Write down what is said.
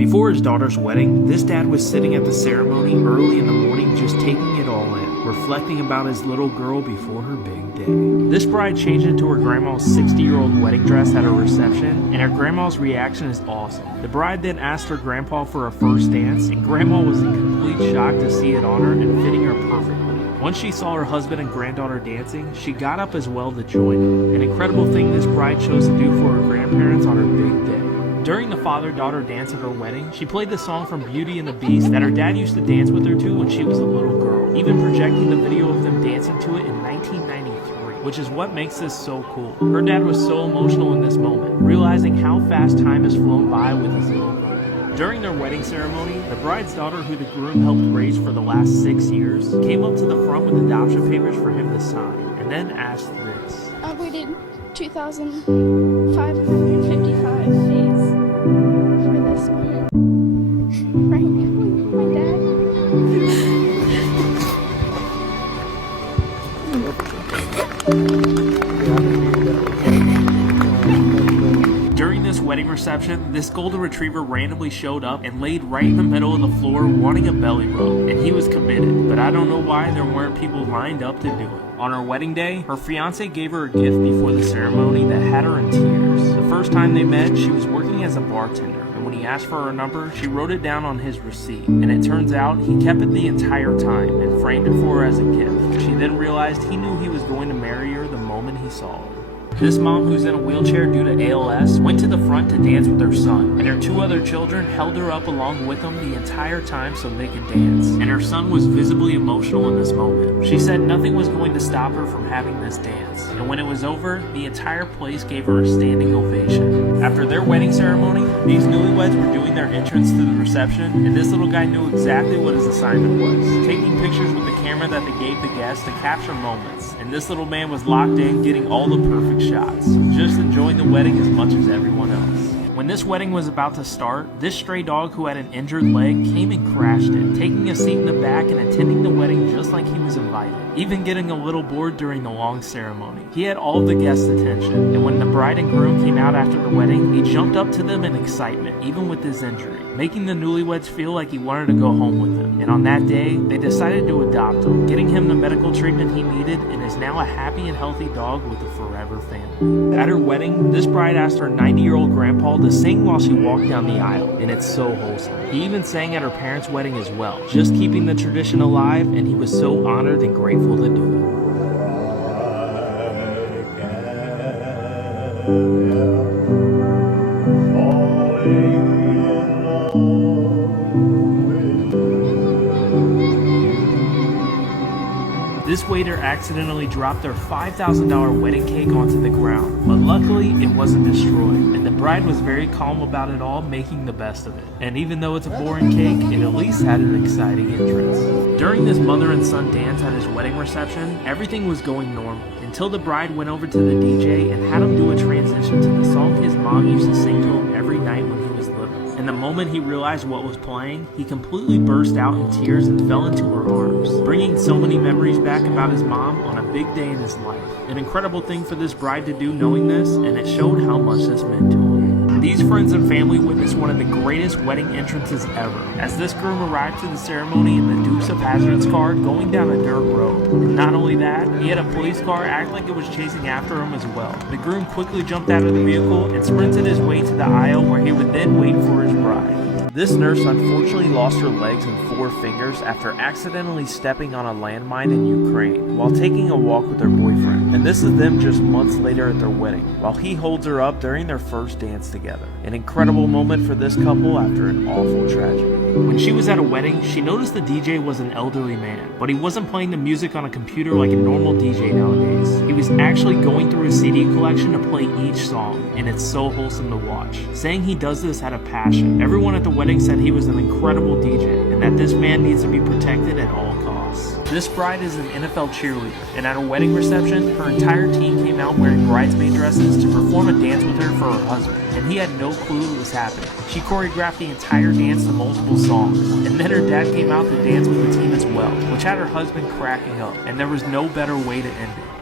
Before his daughter's wedding, this dad was sitting at the ceremony early in the morning just taking it all in, reflecting about his little girl before her big day. This bride changed into her grandma's 60-year-old wedding dress at her reception, and her grandma's reaction is awesome. The bride then asked her grandpa for a first dance, and grandma was in complete shock to see it on her and fitting her perfectly. Once she saw her husband and granddaughter dancing, she got up as well to join them. An incredible thing this bride chose to do for her grandparents on her big day. During the father-daughter dance at her wedding, she played the song from Beauty and the Beast that her dad used to dance with her to when she was a little girl, even projecting the video of them dancing to it in 1993, which is what makes this so cool. Her dad was so emotional in this moment, realizing how fast time has flown by with his little girl. During their wedding ceremony, the bride's daughter, who the groom helped raise for the last 6 years, came up to the front with adoption papers for him to sign, and then asked this. I waited 2,555 days for this moment. Right now, my dad. During this wedding reception, this golden retriever randomly showed up and laid right in the middle of the floor wanting a belly rub, and he was committed, but I don't know why there weren't people lined up to do it. On her wedding day, her fiance gave her a gift before the ceremony that had her in tears. The first time they met, she was working as a bartender, and when he asked for her number, she wrote it down on his receipt, and it turns out he kept it the entire time and framed it for her as a gift. She then realized he knew he was going to marry her the moment he saw her. This mom, who's in a wheelchair due to ALS, went to the front to dance with her son, and her 2 other children held her up along with them the entire time so they could dance, and her son was visibly emotional in this moment. She said nothing was going to stop her from having this dance, and when it was over, the entire place gave her a standing ovation. After their wedding ceremony, these newlyweds were doing their entrance to the reception, and this little guy knew exactly what his assignment was, taking pictures with the camera that they gave the guests to capture moments, and this little man was locked in, getting all the perfect shots, just enjoying the wedding as much as everyone else. When this wedding was about to start, this stray dog who had an injured leg came and crashed it, taking a seat in the back and attending the wedding just like he was invited, even getting a little bored during the long ceremony. He had all of the guests' attention, and when the bride and groom came out after the wedding, he jumped up to them in excitement, even with his injury, making the newlyweds feel like he wanted to go home with them. And on that day, they decided to adopt him, getting him the medical treatment he needed, and is now a happy and healthy dog with a forever family. At her wedding, this bride asked her 90-year-old grandpa to sing while she walked down the aisle, and it's so wholesome. He even sang at her parents' wedding as well, just keeping the tradition alive, and he was so honored and grateful to do it. This waiter accidentally dropped their $5,000 wedding cake onto the ground, but luckily it wasn't destroyed, and the bride was very calm about it all, making the best of it. And even though it's a boring cake, it at least had an exciting entrance. During this mother and son dance at his wedding reception, everything was going normal, until the bride went over to the DJ and had him do a transition to the song his mom used to sing to him every night when he was little. And the moment he realized what was playing, he completely burst out in tears and fell into her arms, bringing so many memories back about his mom on a big day in his life. An incredible thing for this bride to do knowing this, and it showed how much this meant to him. These friends and family witnessed one of the greatest wedding entrances ever, as this groom arrived to the ceremony in the Dukes of Hazzard's car going down a dirt road. And not only that, he had a police car act like it was chasing after him as well. The groom quickly jumped out of the vehicle and sprinted his way to the aisle where he would then wait for his bride. This nurse unfortunately lost her legs and 4 fingers after accidentally stepping on a landmine in Ukraine while taking a walk with her boyfriend. And this is them just months later at their wedding, while he holds her up during their first dance together. An incredible moment for this couple after an awful tragedy. When she was at a wedding, she noticed the DJ was an elderly man, but he wasn't playing the music on a computer like a normal DJ nowadays. He was actually going through his CD collection to play each song, and it's so wholesome to watch, saying he does this out of passion. Everyone at the wedding said he was an incredible DJ, and that this man needs to be protected at all costs. This bride is an NFL cheerleader, and at her wedding reception, her entire team came out wearing bridesmaid dresses to perform a dance with her for her husband, and he had no clue it was happening. She choreographed the entire dance to multiple songs, and then her dad came out to dance with the team as well, which had her husband cracking up, and there was no better way to end it.